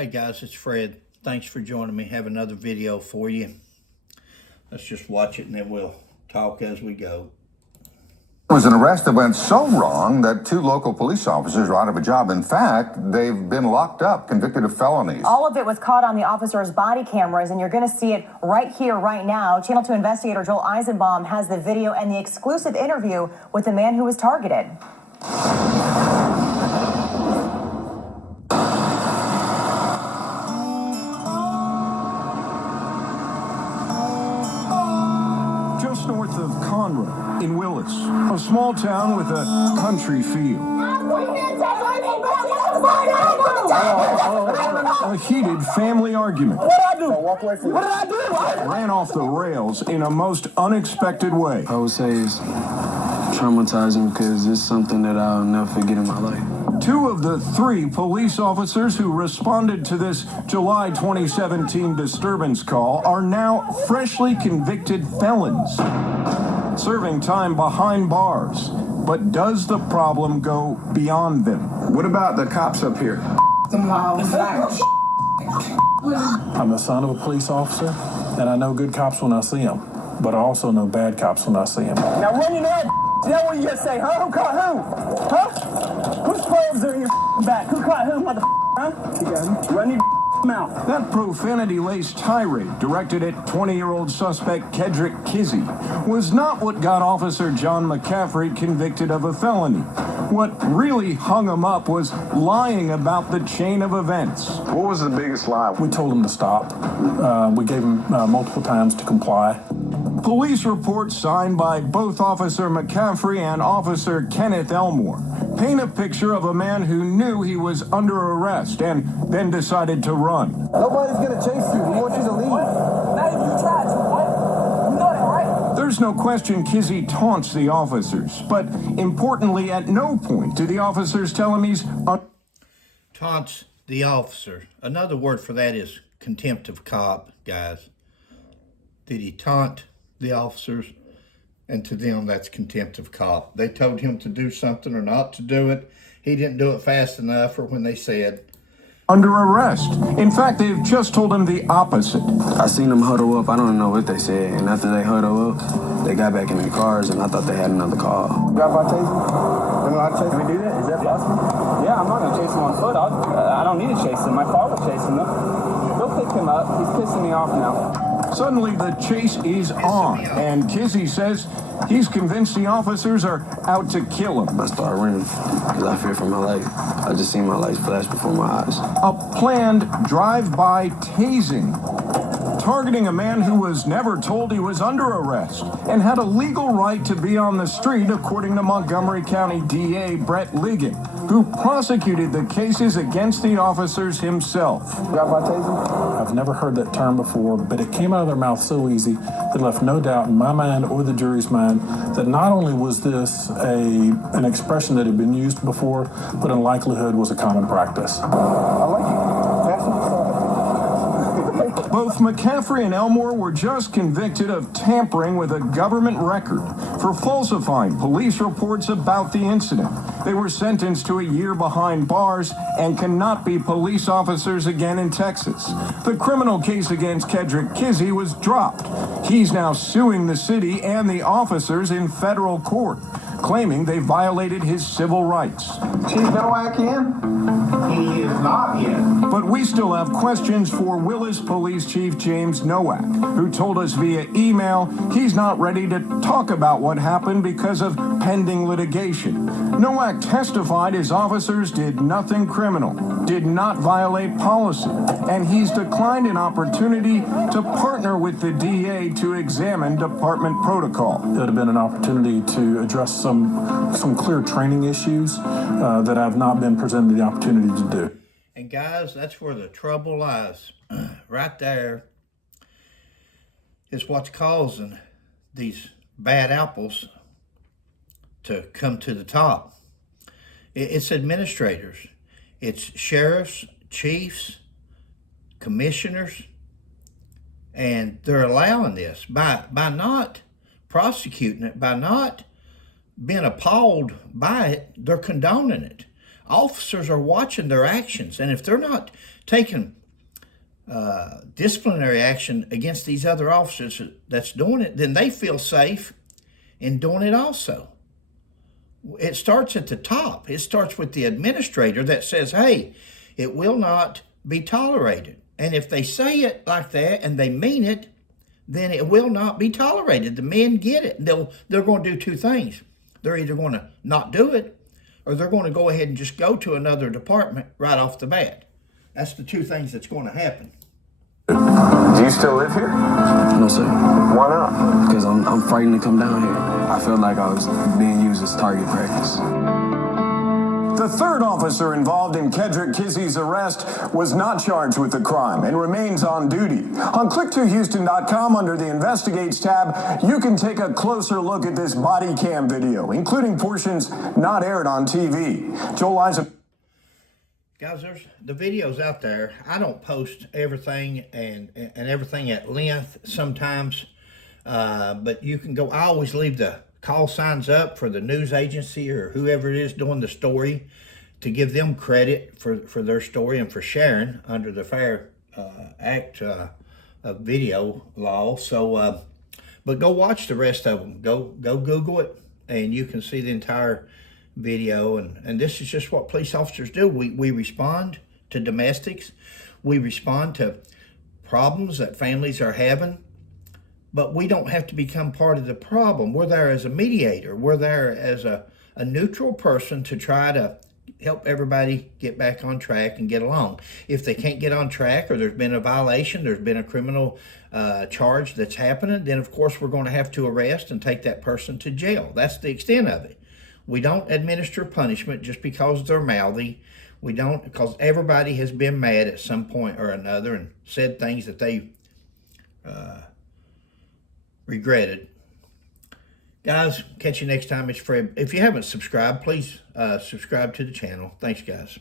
Hey guys, it's Fred. Thanks for joining me. Have another video for you. Let's just watch it and then we'll talk as we go. It was an arrest that went so wrong that 2 local police officers are out of a job. In fact, they've been locked up, convicted of felonies. All of it was caught on the officers' body cameras, and you're going to see it right here, right now. Channel 2 investigator Joel Eisenbaum has the video and the exclusive interview with the man who was targeted. Just north of Conroe in Willis, a small town with a country feel. A heated family argument ran off the rails in a most unexpected way. I would say it's traumatizing because it's something that I'll never forget in my life. 2 of the 3 police officers who responded to this July 2017 disturbance call are now freshly convicted felons, serving time behind bars. But does the problem go beyond them? What about the cops up here? I'm the son of a police officer, and I know good cops when I see them, but I also know bad cops when I see them. Now run your mouth. Is that what you just say, huh? Who caught who? Huh? Whose clothes are in your back? Who caught who, motherfucker, huh? Run your mouth. That profanity-laced tirade directed at 20-year-old suspect Kedrick Kizzy was not what got Officer John McCaffrey convicted of a felony. What really hung him up was lying about the chain of events. What was the biggest lie? We told him to stop. We gave him multiple times to comply. Police reports signed by both Officer McCaffrey and Officer Kenneth Elmore paint a picture of a man who knew he was under arrest and then decided to run. Nobody's gonna chase you. We want you to leave. Not even you tried to, what? You know that, right? There's no question Kizzy taunts the officers, but importantly, at no point do the officers tell him he's Taunts the officer. Another word for that is contempt of cop, guys. Did he taunt the officers? And to them, that's contempt of cop. They told him to do something or not to do it. He didn't do it fast enough, or when they said under arrest. In fact, they've just told him the opposite. I seen them huddle up. I don't know what they said. And after they huddle up, they got back in their cars, and I thought they had another call. Drive by Tasing? Can we do that? Is that possible? Yeah, I'm not going to chase him on foot. I don't need to chase him. My car will chase him. They'll pick him up. He's pissing me off now. Suddenly, the chase is on, and Kizzy says he's convinced the officers are out to kill him. I started running because I fear for my life. I just seen my life flash before my eyes. A planned drive-by tasing, targeting a man who was never told he was under arrest and had a legal right to be on the street, according to Montgomery County DA Brett Ligon, who prosecuted the cases against the officers himself. Drive by Tasing? I've never heard that term before, but it came out of their mouth so easy that it left no doubt in my mind or the jury's mind that not only was this an expression that had been used before, but in likelihood was a common practice. I like it. Both McCaffrey and Elmore were just convicted of tampering with a government record for falsifying police reports about the incident. They were sentenced to a year behind bars and cannot be police officers again in Texas. The criminal case against Kedrick Kizzy was dropped. He's now suing the city and the officers in federal court, claiming they violated his civil rights. Chief Nowak in? He is not yet. But we still have questions for Willis Police Chief James Nowak, who told us via email he's not ready to talk about what happened because of pending litigation. Nowak testified his officers did nothing criminal, did not violate policy, and he's declined an opportunity to partner with the DA to examine department protocol. It would have been an opportunity to address some clear training issues that I've not been presented the opportunity to do. And guys, that's where the trouble lies. Right there is what's causing these bad apples to come to the top. It's administrators. It's sheriffs, chiefs, commissioners, and they're allowing this by not prosecuting it, by not being appalled by it, they're condoning it. officers are watching their actions. And if they're not taking disciplinary action against these other officers that's doing it, then they feel safe in doing it also. It starts at the top. It starts with the administrator that says, hey, it will not be tolerated. And if they say it like that and they mean it, then it will not be tolerated. The men get it. They're going to do two things. They're either going to not do it, or they're going to go ahead and just go to another department right off the bat. That's the two things that's going to happen. Do you still live here? No, sir. Why not? Because I'm frightened to come down here. I felt like I was being used as target practice. The third officer involved in Kedrick Kizzy's arrest was not charged with the crime and remains on duty. On click2houston.com under the Investigates tab, you can take a closer look at this body cam video, including portions not aired on TV. Joel Eisenbaum. Guys, there's the videos out there. I don't post everything and everything at length sometimes, but you can go. I always leave the call signs up for the news agency or whoever it is doing the story to give them credit for their story and for sharing under the Fair Act of video law. So, but go watch the rest of them. Go Google it, and you can see the entire video. And this is just what police officers do. We respond to domestics. We respond to problems that families are having. But we don't have to become part of the problem. We're there as a mediator. We're there as a neutral person to try to help everybody get back on track and get along. If they can't get on track, or there's been a violation, there's been a criminal charge that's happening, then of course we're going to have to arrest and take that person to jail. That's the extent of it. We don't administer punishment just because they're mouthy. We don't, because everybody has been mad at some point or another and said things that they regretted. Guys, catch you next time. It's Fred. If you haven't subscribed, please subscribe to the channel. Thanks, guys.